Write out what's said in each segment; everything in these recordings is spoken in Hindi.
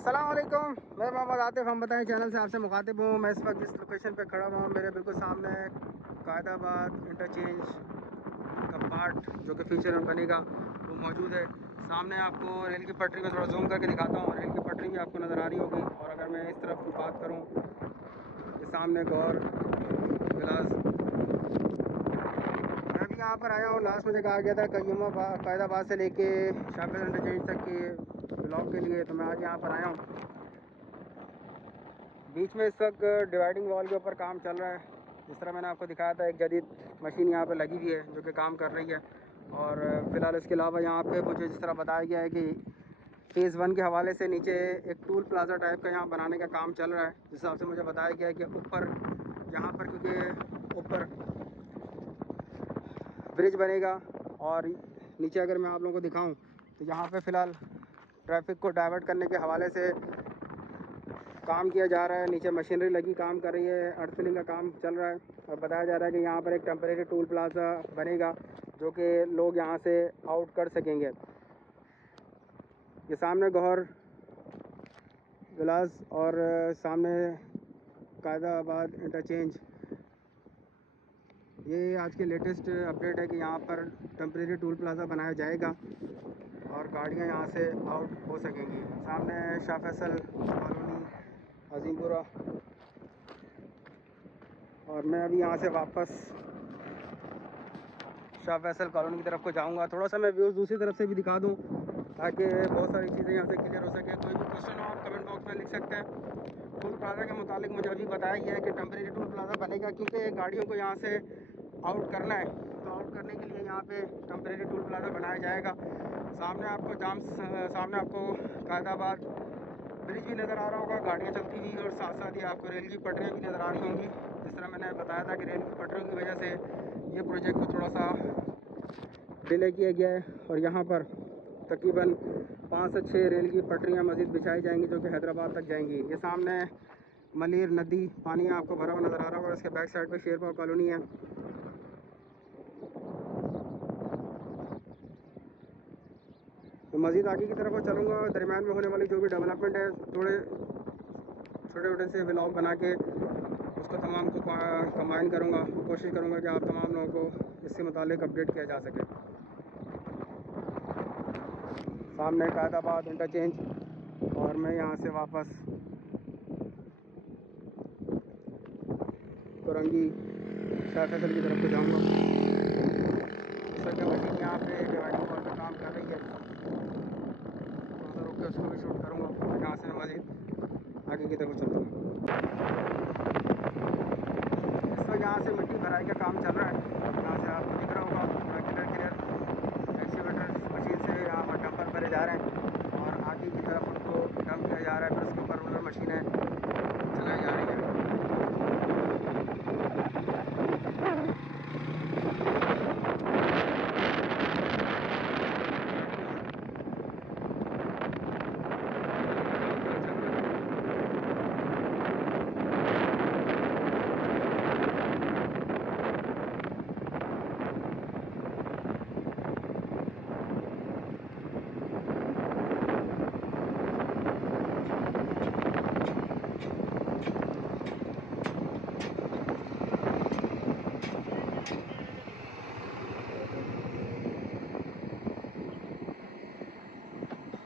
अस्सलामुअलैकुम, मैं मोहम्मद आतिफ। हम बताएं चैनल से आपसे मुखातिब हूँ। मैं इस वक्त जिस लोकेशन पे खड़ा हुआ हूँ, मेरे बिल्कुल सामने कायदाबाद इंटरचेंज का पार्ट जो कि फ्यूचर में बनेगा वो मौजूद है। सामने आपको रेल की पटरी में थोड़ा जूम करके दिखाता हूँ। रेल की पटरी भी आपको नज़र आ रही होगी। और अगर मैं इस तरफ की बात करूँ, ये सामने गौर विलास, मैं भी यहाँ पर आया हूँ। लास्ट मुझे कहा गया था कायदाबाद से लेके शाफिर इंटरचेंज तक के ब्लॉक के लिए, तो मैं आज यहाँ पर आया हूँ। बीच में इस वक्त डिवाइडिंग वॉल के ऊपर काम चल रहा है। जिस तरह मैंने आपको दिखाया था, एक जदीद मशीन यहाँ पे लगी हुई है जो कि काम कर रही है। और फ़िलहाल इसके अलावा यहाँ पे मुझे जिस तरह बताया गया है कि फ़ेज़ 1 के हवाले से नीचे एक टूल प्लाजा टाइप का यहाँ बनाने का काम चल रहा है। जिस हिसाब से मुझे बताया गया है कि ऊपर यहाँ पर, क्योंकि ऊपर ब्रिज बनेगा और नीचे अगर मैं आप लोगों को दिखाऊँ तो यहाँ पर फ़िलहाल ट्रैफिक को डाइवर्ट करने के हवाले से काम किया जा रहा है। नीचे मशीनरी लगी काम कर रही है, अर्थ फिलिंग का काम चल रहा है। और बताया जा रहा है कि यहाँ पर एक टेम्परेरी टूल प्लाजा बनेगा जो कि लोग यहाँ से आउट कर सकेंगे। ये सामने गौहर विलास और सामने कायदाबाद इंटरचेंज, ये आज के लेटेस्ट अपडेट है कि यहाँ पर टेम्परेरी टूल प्लाजा बनाया जाएगा और गाड़ियाँ यहाँ से आउट हो सकेंगी। सामने शाह फैसल कॉलोनी, अजीमपुरा, और मैं अभी यहाँ से वापस शाह फैसल कॉलोनी की तरफ को जाऊँगा। थोड़ा सा मैं व्यूज़ दूसरी तरफ से भी दिखा दूँ ताकि बहुत सारी चीज़ें यहाँ से क्लियर हो सके। कोई भी क्वेश्चन हो आप कमेंट बॉक्स में लिख सकते हैं। टूल प्लाजा के मुतालिक मुझे अभी बताया गया है कि टेम्परेरी टूल प्लाजा बनेगा, क्योंकि गाड़ियों को यहाँ से आउट करना है, तो आउट करने के लिए यहाँ पे टेम्परेरी टूल प्लाजा बनाया जाएगा। सामने आपको कायदाबाद ब्रिज भी नज़र आ रहा होगा, गाड़ियाँ चलती हुई, और साथ साथ ही आपको रेल की पटरियाँ भी नज़र आ रही होंगी। जिस तरह मैंने बताया था कि रेल की पटरियों की वजह से ये प्रोजेक्ट को थोड़ा सा डिले किया गया है। और यहाँ पर तकरीबन 5 से 6 रेल की पटरियाँ मज़ीद बिछाई जाएंगी जो कि हैदराबाद तक जाएंगी। ये सामने मलीर नदी पानी आपको भरा हुआ नज़र आ रहा होगा। इसके बैक साइड पे शेरपाव कॉलोनी है। तो मज़ीद आगे की तरफ चलूँगा। दरम्यान में होने वाली जो भी डेवलपमेंट है, थोड़े छोटे छोटे से व्लॉग बना के उसको तमाम को कंबाइन करूँगा। कोशिश करूँगा कि आप तमाम लोगों को इससे मुतालिक अपडेट किया जा सके। सामने कायदाबाद इंटरचेंज और मैं यहाँ से वापस कुरंगी शाह फैसल की तरफ को जाऊँगा। इस वक्त मशीन यहाँ पे डिवाइडिंग वॉल पर काम कर रही है। थोड़ा सा रुक के उसको भी शूट करूँगा और यहाँ से मैं मज़ीद आगे की तरफ चलता हूँ। इस वक्त यहाँ से मिट्टी भराई का काम चल रहा है। यहाँ से आपको दिख रहा होगा पूरा क्लियर एक्सीवेटर मशीन से यहाँ पर डंपर भरे जा रहे हैं और आगे की तरफ उनको डंप किया जा रहा है। फिर उसके ऊपर रोलर मशीनें चलाई जा रही है।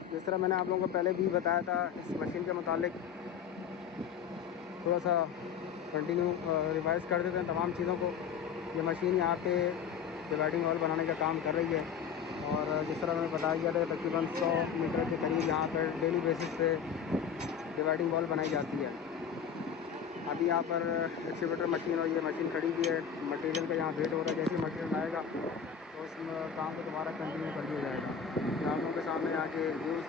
जिस तरह मैंने आप लोगों को पहले भी बताया था, इस मशीन के मुतालिक थोड़ा सा कंटिन्यू रिवाइज़ कर देते हैं तमाम चीज़ों को। ये मशीन यहाँ पे डिवाइडिंग वॉल बनाने का काम कर रही है। और जिस तरह मैंने बताया गया था, तकरीबन 100 मीटर के करीब यहाँ पर डेली बेसिस पे डिवाइडिंग वॉल बनाई जाती है। अभी यहाँ पर एक्सीवेटर मशीन और ये मशीन खड़ी हुई है। मटेरियल का यहाँ वेट हो रहा है। जैसे मटेरियल आएगा तो उस काम को दोबारा कंटिन्यू कर दिया जाएगा। मैं आप लोगों के सामने आके न्यूज़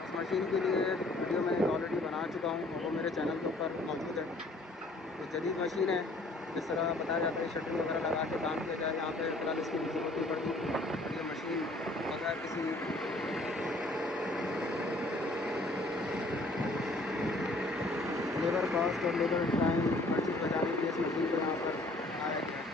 इस मशीन के लिए वीडियो मैंने ऑलरेडी बना चुका हूँ और वो मेरे चैनल के ऊपर मौजूद है। ये जदीद मशीन है। जिस तरह बताया जाता है शटल वगैरह लगा के काम किया जाए, यहाँ पे फ़िलहाल इसकी ज़रूरत नहीं पड़ती। और ये मशीन बगैर किसी लेबर कॉस्ट और लेबर टाइम हर चीज़ बचाने के लिए इस मशीन को यहाँ पर आया गया है।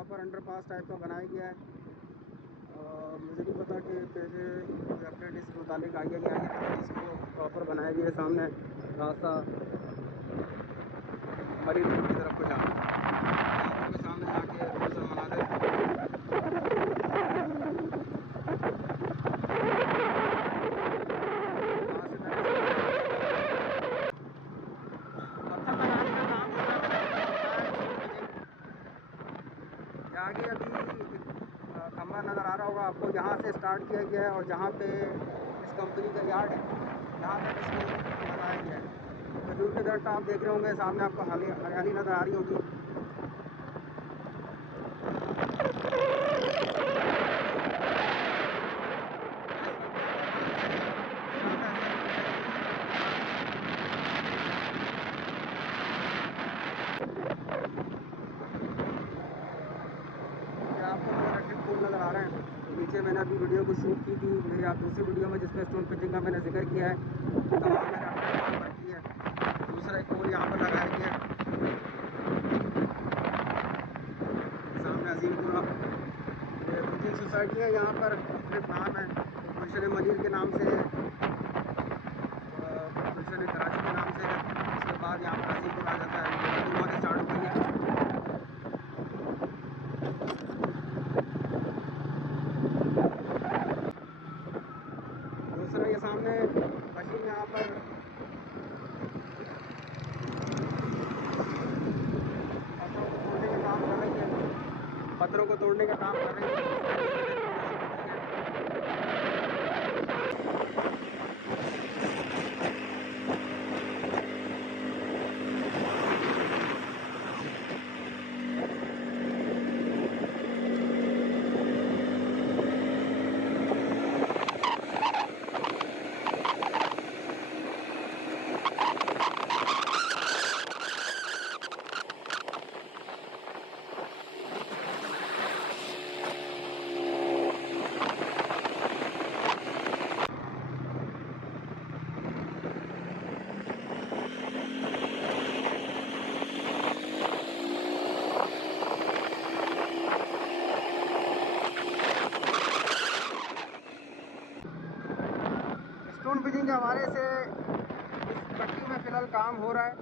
प्रॉपर अंडरपास टाइप का बनाया गया है। मुझे नहीं पता कि पहले अपडेट इस मुताबिक आई है कि आगे इसको प्रॉपर बनाया गया है। सामने रास्ता मरीन रोड की तरफ को जाना है, सामने जाके रोड से मनाजिर आगे अभी खंबा नज़र आ रहा होगा आपको, यहाँ से स्टार्ट किया गया है और जहाँ पे इस कंपनी का यार्ड है यहाँ तक इसको लगाया गया है। तो दूर के दरख्त आप देख रहे होंगे, सामने आपको हरियाली नज़र आ रही होगी। आपको इलेक्ट्रिक पोल नज़र आ रहे हैं। नीचे मैंने अभी वीडियो को शूट की थी, मेरी आप दूसरी वीडियो में जिसमें स्टोन पिचिंग का मैंने जिक्र किया है, तमाम मैंने अपने पर की है। दूसरा एक पोल यहाँ पर लगाया गया है। सामने अजीमपुरा कोचिंग सोसाइटी है, यहाँ पर मुख्तलिफ नाम है। गुलशन मजीद के नाम से, गुलशन कराची के नाम से है। उसके बाद यहाँ पर अजीमपुर आ जाता है, स्टार्ट हो गई है। दूसरा ये सामने मशीन यहाँ पर पत्थरों को तोड़ने का काम कर रही है। स्टोन पिचिंग के हवाले से इस पट्टी में फ़िलहाल काम हो रहा है।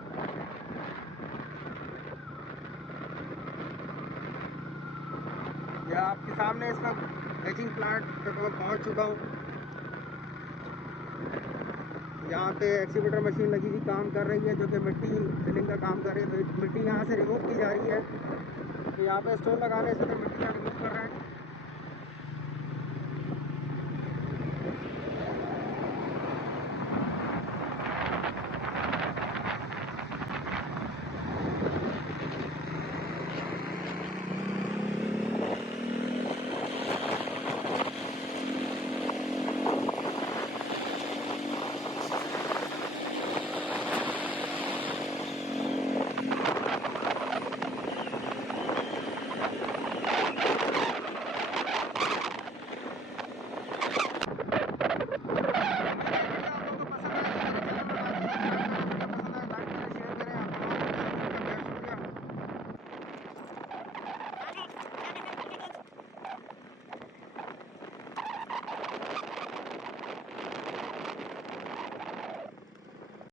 यह आपके सामने इस वक्त एचिंग प्लांट तक मैं पहुँच चुका हूँ। यहाँ पे एक्सीवेटर मशीन लगी हुई काम कर रही है, जो कि मिट्टी फिलिंग का काम कर रही है। मिट्टी यहाँ से रिमूव की जा रही है। तो यहाँ पे स्टोन लगाने से तो मिट्टी का रिमूव कर रहे हैं।